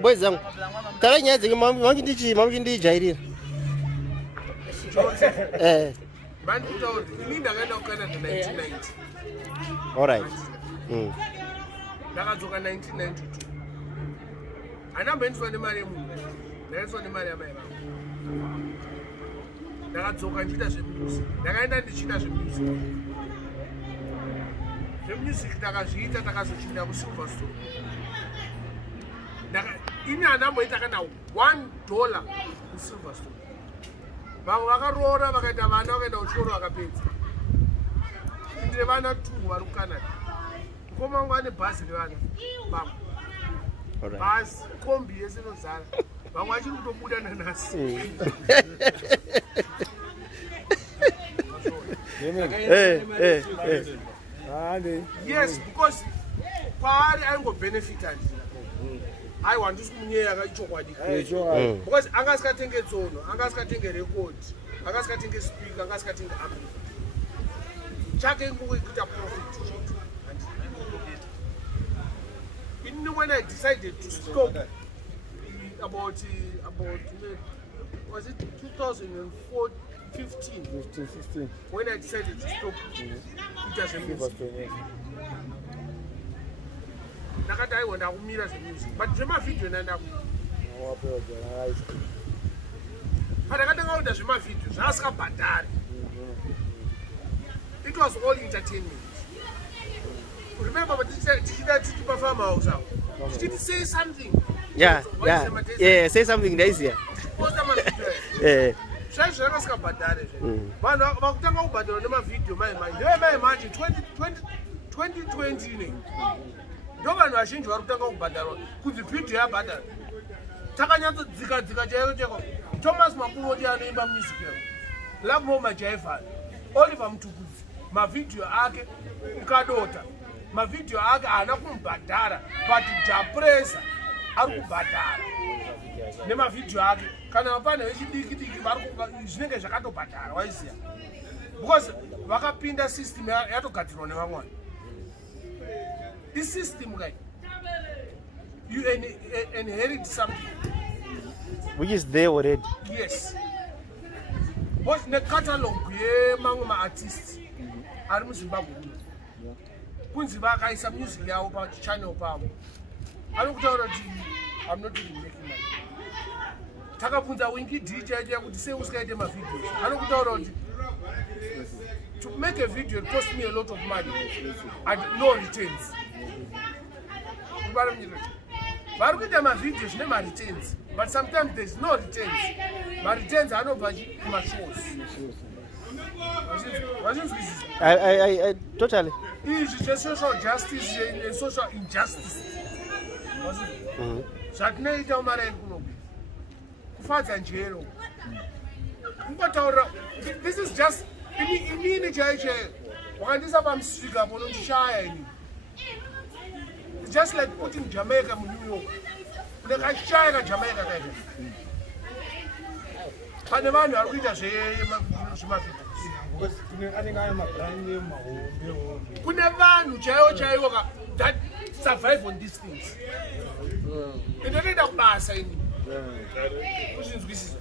boys zangu. Tara nyaya dzingi mami ndijairira. Ini ndakaenda kuKanada 1990. All right. Ndakadzoka 1992. Andamboendeswa nemari yemunhu. Ndaendeswa nemari yamai vangu. Ndakadzoka ndichiita zvemusic. Ndakaenda ndichiita zvemusic. Zvemusic takazviita takazochinda kuSilverstone. Ini handamboita kana $1 kuSilverstone. Vamwe vakaroora vakaita vana vakaenda kuchikoro vakapedza. Ndine vana 2 vari kuKanada. Mukoma wangu ane bhazi revana. Baba. Bhazi kombi yese inozara. Vamwe vachiri kutobuda nanhasi. Yes, because kwaari aingobenefita ndira. Aiwa handisi kumunyeya yakaichokwadi. Because anga asikatenge tsono, anga asikatenge rekodi, anga asikatenge speaker, anga asikatenge amplifier. Chake nguwe kuita profit. When I decided to stop about was it 2014, 15? When I decided to stop it as a music. Nakati aiwenda kumira zvemusic, but zvemavideo nandakuita. Pandakatanga kuita zvemavideo zvaasikabhadhari. It was all entertainment. Remember, but tichipa farmhouse out. Did you say something? Yeah, say something nice here. Zvazvo zvakasikabhadhari zve. Vanhu vakutanga kubhadhara nemavideo manje 2020 ne. Ndo vanhu vazhinji vari kutanga kubhadharwa kuti video yabhadhara. Takanyatsodzika chaiwo. Thomas Makuroti anoimba music yavo. Lavo Majaivha, Oliver Mtukudzi, mavideo ake ukadota. Mavideo ake haana kumubhadhara, but Japresa ari kubhadhara nemavideo ake. Kana vapana vechidiki zvinenge zvakatobhadhara, waiziya. Because vakapinda system yatogadzirwa nevamwani. This system, guy, you inherit something which is there already. Yes. But the catalog yemamwe maartists ari muZimbabwe. Kunzi vakaisa music yavo pachannel pavo. Anokutaura kuti I'm not even making money. Takabvunza Winky DJ kuti sei usikaite mavideos. Anokutaura kuti to make a video it cost me a lot of money and no returns. Vari kuita mavideos nema-returns, but sometimes there's no returns. Ma-returns anobva kumashows. I totally. Izvi zvesocial justice and social injustice. Zvatinoita umaraini kunoku. Kufadza njero. Kungotaura, this is just inini chaiyo. Wakandisa pamusika apo unondishaya ini. It's just like putting Jamaica in New York. Unekashaya Jamaica kaita. Pane vanhu vari kuita zvemavideo. Kune vanhu chaiwo that survive on these things. Ndinotoenda kubasa ini. Kuzvinzwisisa.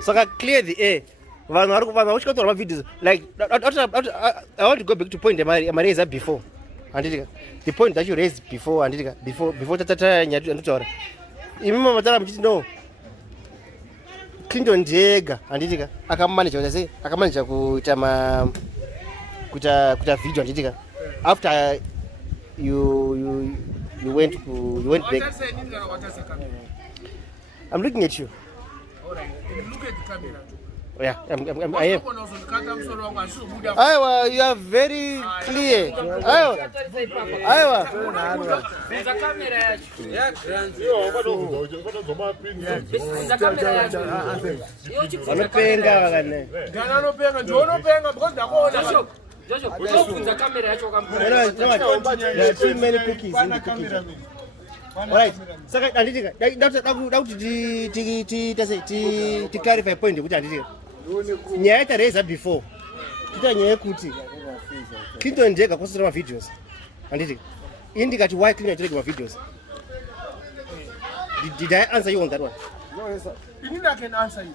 Saka clear the air. Vanhu vachikatora mavideos. Like I want to go back to point I raised before. The point that you raised before before tata nyatotaura. Imimo matara mchiti no. Clinton Jega anditika akamanage kuti akamanage kuita video anditika after you went back. I'm looking at you. All right, look at the camera. Yeah, I am. Aiwa, you are very clear. Aiwa. Wanopenga wakane. Wanopenga, ndinopenga because ndakuona. Joshua, kamera yacho kamera. There are too many cookies in the cookies. Alright. Saka anditika. Dauti clarify point kuti anditika. Nyaya yatareza before. Kita nyaya kuti Clinton Jega kusira ma videos. handiti indicate why Clinton deleted my videos. Did I answer you on that one? I can answer you.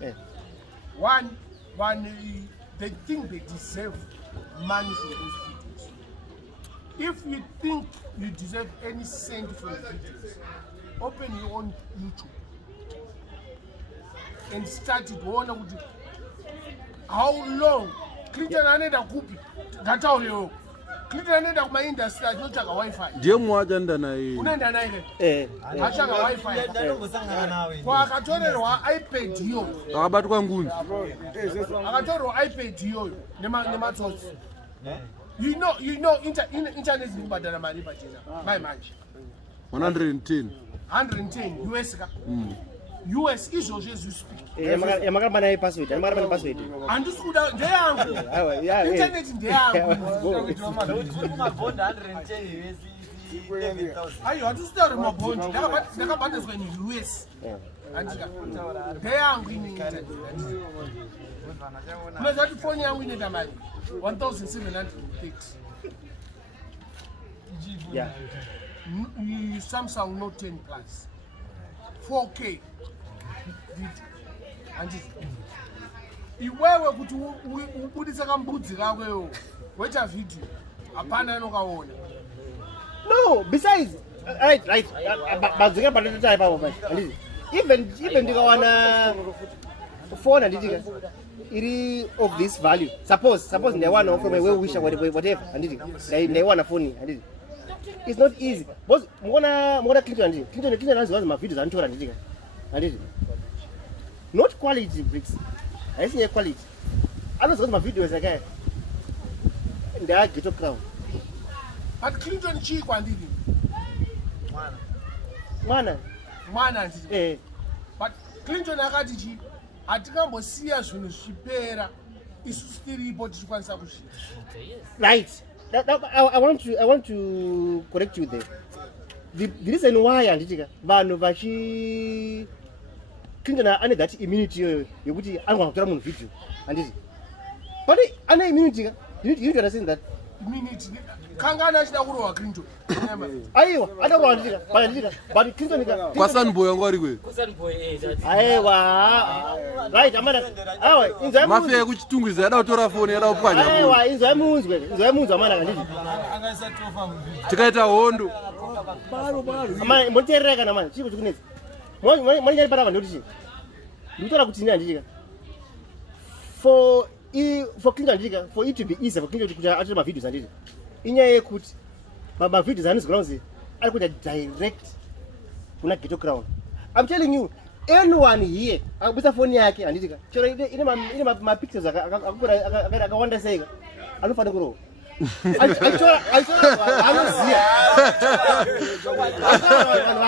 Yeah. One, they think they deserve money for those videos. If you think you deserve any cent from the videos, open your own YouTube and start it. How long? Clinton anenda kupi? Gatauleo. Clinton anenda kuma industry anochaka wifi. Ndiye mwajanda naye. Unaenda naye. Achaka wifi. Kwa akatorerwa iPad hiyo. Akabatwa nguni. Akatorerwa iPad hiyo nematsotsi. You know internet zikubhadala mari pachena. By manje. 110 US ka. US izvozvo as you speak. Yamakamba naye password. Yamakamba password. Handisi kuda ndeyangu. Internet ndeyangu. Ayo handisi kutaura mabhondi. Ndakabhandiswa neUS. Andika. Ndeyangu ine internet. Unozwa kuti phone yangu inoita mari 1730. Yeah. Samsung Note 10 Plus 4K iwewe kuti ubudise kambudzi kakweyo wecha video hapana inokaona. No, besides right bazika patata ipapo basi even ndikawana phone anditika iri of this value, suppose ndaiwana from a well wisher whatever anditi ndaiwana phone anditi. It's not easy. Because mona Clinton has my videos antora anditi. Not quality bricks. I see quality. I don't got my videos again. And they are ghetto crown. But Clinton chi kwandini. Mwana anditi. But Clinton akati chi atikambosiya zvinhu zvipera isusu tiripo tichikwanisa kusvika. Right. I want to correct you there. The reason why anditika vanhu vachi Clinton ane that immunity yokuti angwana kutora munhu video anditi. But ane immunity ka you need to understand that immunity kangana achida kurohwa Clinton. Aiwa adarohwa andika but Clinton ka kwa Sunboy wangu ari kwe aiwa right amana aiwa inzwa mafia yekuchitungwiza yada kutora phone yada kupwanya aiwa inzwa munzwe amana kanditi tikaita hondo amana mboterera kana manje chiko chikunetsa mwana nyari parava ndoti chi nditora kuti ni andika for Clinton andika for it to be easy for Clinton kuti atora ma videos andika inyaya yekuti ma videos anizigronzi ari kuita direct kuna ghetto crown. I'm telling you, anyone here akubisa phone yake anditika chero ine ma pictures akawanda seka anofana kurohwa.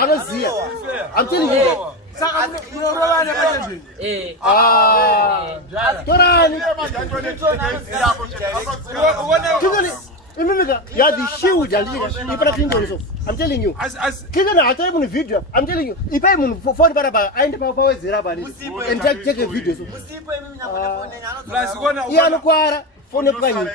Anoziya. I'm telling you. Saka unorovana kanje. Torani. Remember, you are the shield and you I'm telling you. Clinton, I'll tell you in the video. I'm telling you. If I'm for Baraba, I end up with Zeraba and take a video. Yanuquara, phone a plane.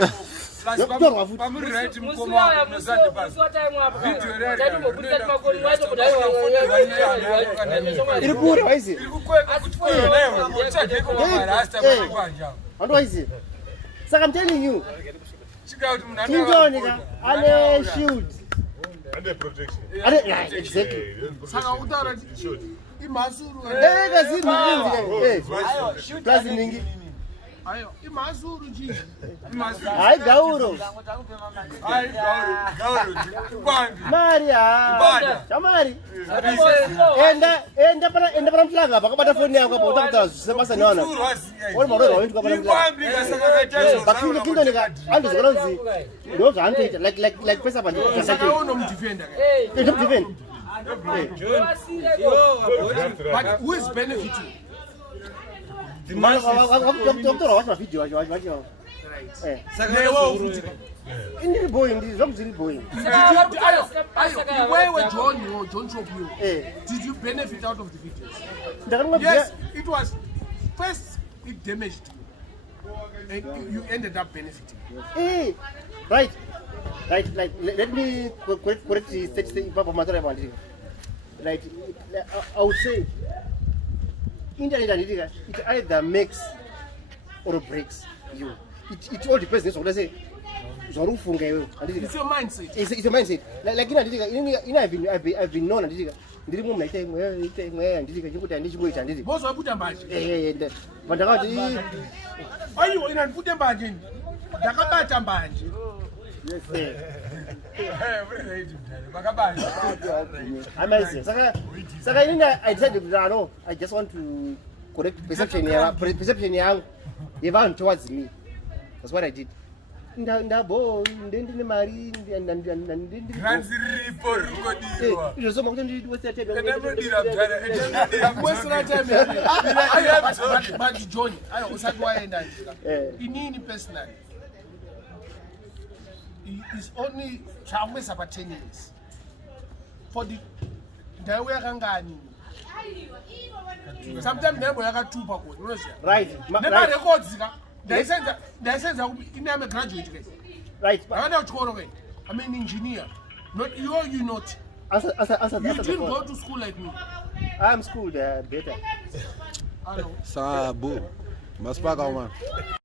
So I'm telling you. Clinton ane shield and protection. Exactly. Saka utaura imazuru. Plus ningi. Ayo imazuru ji. Ai gauro. Maria. Chamari. Enda para mflanga bakabata phone yako hapo utakuta sebasa naona. Wale maroro wao kwa mflanga. Bakini Clinton ka andi zolonzi. Ndio anti like pesa bandi. Saka uno mdefender. Don't defend. But who is benefiting? The man watch my video. Indiri boy, indiri boy. Where were John Chopio? Did you benefit out of the videos? Yes, it was first it damaged you, and you ended up benefiting. Right. Right, like let me correct the statement Papa Matora about it. Right, I would say internet and it either makes or breaks you. It all depends on what I say. It's your mindset. It's a mindset. Like I've been known and ndiri mu mnaite mwe ndiri chikuti ndichikuita ndiri. Boss wabuta manje. Vandakati Ayiwo ina ndifute manje. Ndakabata manje. yes. Bakabata. Amazing. Saka I decided no, I just want to correct perception yangu even towards me. That's what I did. Ndabo ndine mari Ranziripo rukodiwa. Izosoma kuti ndi wese tebe. But John, ayo usati waenda ndika. Inini personally. Is only chamwesa pa 10 years. For the ndawe yakangani. Sometimes nebo yakatupa kwa. Right. Nema records ka. Ndayisenza ine am a graduate guys. Right. I I'm an engineer. Not you not. Answer You didn't go to school like me. I'm schooled better. Hello. Sabo. Mas pagar, mano.